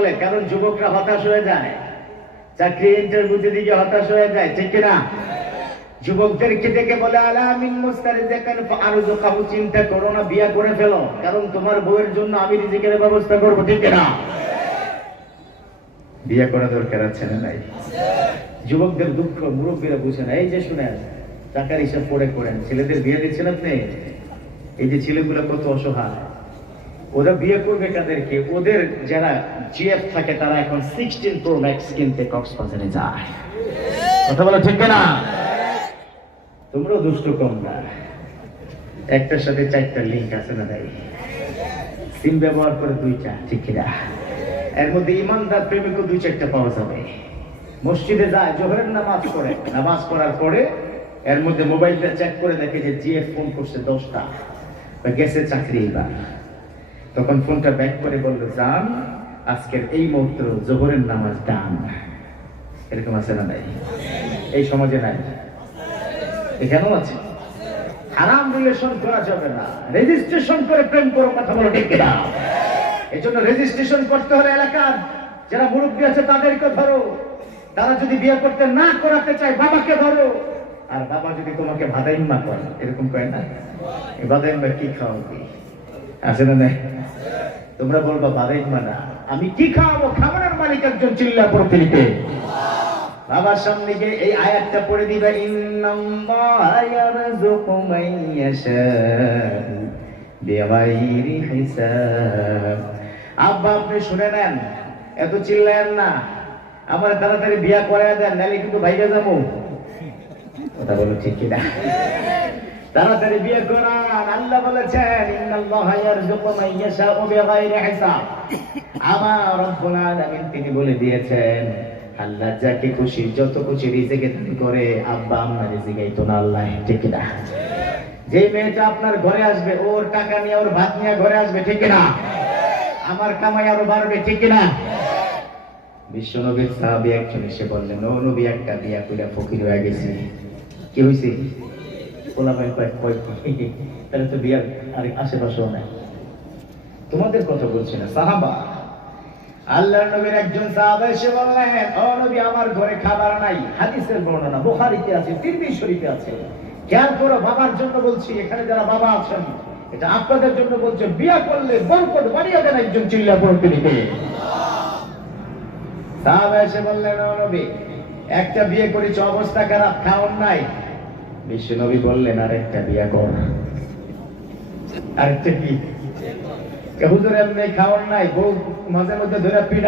বলে, কারণ যুবকরা হতাশ হয়ে যায়, চাকরি ইন্টারভিউতে দিকে হতাশ হয়ে যায়, ঠিক কিনা? যুবকদেরকে ডেকে বলে আলামিন মুস্তারিজাকান ফারযুকাহু, চিন্তা করো না, বিয়ে করে ফেলো, কারণ তোমার বউয়ের জন্য আমি রিজিকের ব্যবস্থা করব, ঠিক কিনা? বিয়ে করা দরকার আছে না নাই? যুবকদের দুঃখ মুরব্বীরা বুঝে না। এই যে শুনেন, টাকার হিসাব পড়ে করেন, ছেলেদের বিয়ে দিচ্ছেন আপনি, এই যে ছেলেগুলো কত অসহায়, ওরা বিয়ে করবে কাদেরকে? ওদের যারা জিএফ থাকে তারা এখন 16 প্রো ম্যাক্স কিনতে কক্সবাজারে যায়। কথা বলা ঠিক না? তোমরাও দুষ্ট কম না, একটার সাথে 4টা লিঙ্ক আছে না ভাই? সিম ব্যবহার করে 2টা, ঠিক কিনা? এর মধ্যে ইমানদার প্রেমিকও 2-4টা পাওয়া যাবে। মসজিদে যায়, জোহরের নামাজ পড়ে, নামাজ পড়ার পরে এর মধ্যে মোবাইলটা চেক করে দেখে যে জিএফ ফোন করছে 10টা, গেছে চাকরি। এবার তখন ফোনটা ব্যাক করে বললো, জান আজকের এই মুহূর্তে জোহরের নামাজ ডান। এরকম আছে না নাই? এই সমাজে নাই? এখানেও আছে। হারাম রিলেশন করা যাবে না, রেজিস্ট্রেশন করে প্রেম করো, কথা বলো ঠিক কিনা? এই জন্য রেজিস্ট্রেশন করতে হলে এলাকার যারা মুরব্বী আছে তাদেরকে ধরো, তারা যদি বিয়ে করতে না করাতে চায় বাবাকে ধরো, আর বাবা যদি তোমাকে ভাদাইম্মা করে, এরকম করে না, এই ভাদাইম্মা কি খাওয়াবে? আছে না নাই? তোমরা বলবা ভাদাইম্মা না, আমি কি খাওয়াবো? খাবারের মালিক একজন, চিল্লা পড়তে নিতে বাবার সামনে গিয়ে এই আয়াতটা পড়ে দিবে, ইন্নাল্লাহা ইয়ারযুকু মান ইয়াশাউ বিগাইরি হিসাব। আব্বা আপনি শুনে নেন, এত চিল্লায়েন না, আমার তাড়াতাড়ি বিয়া করায় দেন, নাহলে কিন্তু ভাইগা যাবো। কথা বলো ঠিক কিনা? তাড়াতাড়ি বিয়ে করান। আল্লাহ বলেছেন, ইন্নাল্লাহা ইয়ারযুকু মান ইয়াশাউ বিগাইরি হিসাব। আমার রব্বুল আলামিন তিনি বলে দিয়েছেন, আল্লাহ যাকে খুশি যত খুশি রিজিক দান করে। আব্বা আম্মা রিজিক তো না আল্লাহ, ঠিক না? যে মেয়েটা আপনার ঘরে আসবে, ওর টাকা নিয়ে, ওর ভাত নিয়ে ঘরে আসবে, ঠিক না? আমার কামাই আরো বাড়বে, ঠিক না? বিশ্বনবীর সাহাবী একজন এসে বললেন, ও নবী, একটা বিয়া কইরা ফকির হয়ে গেছি, কি হইছে? পোলা ভাই কয় তাহলে তো বিয়ার আর আশেপাশেও নাই। তোমাদের কথা বলছি না, সাহাবা। আল্লাহর নবীর একজন সাহাবা এসে বললেন, ও নবী, আমার ঘরে খাবার নাই। হাদিসের বর্ণনা বুখারীতে আছে, তিরমিজি শরীফে আছে। খেয়াল করো, বাবার জন্য বলছি, এখানে যারা বাবা আছেন, এটা আপনাদের জন্য বলছে, বিয়ে করলে বরকত বাড়িয়ে দেন একজন, চিল্লা পড়তে নিতে। সাহাবা এসে বললেন, ও নবী, একটা বিয়ে করেছি, অবস্থা খারাপ, খাওয়ার নাই। বিশ্ব নবী বললেন, আরেকটা বিয়ে কর। আরেকটা কি? হুজুর এমনি খাওয়ার নাই, বউ মাঝে মধ্যে ধরে পিড়া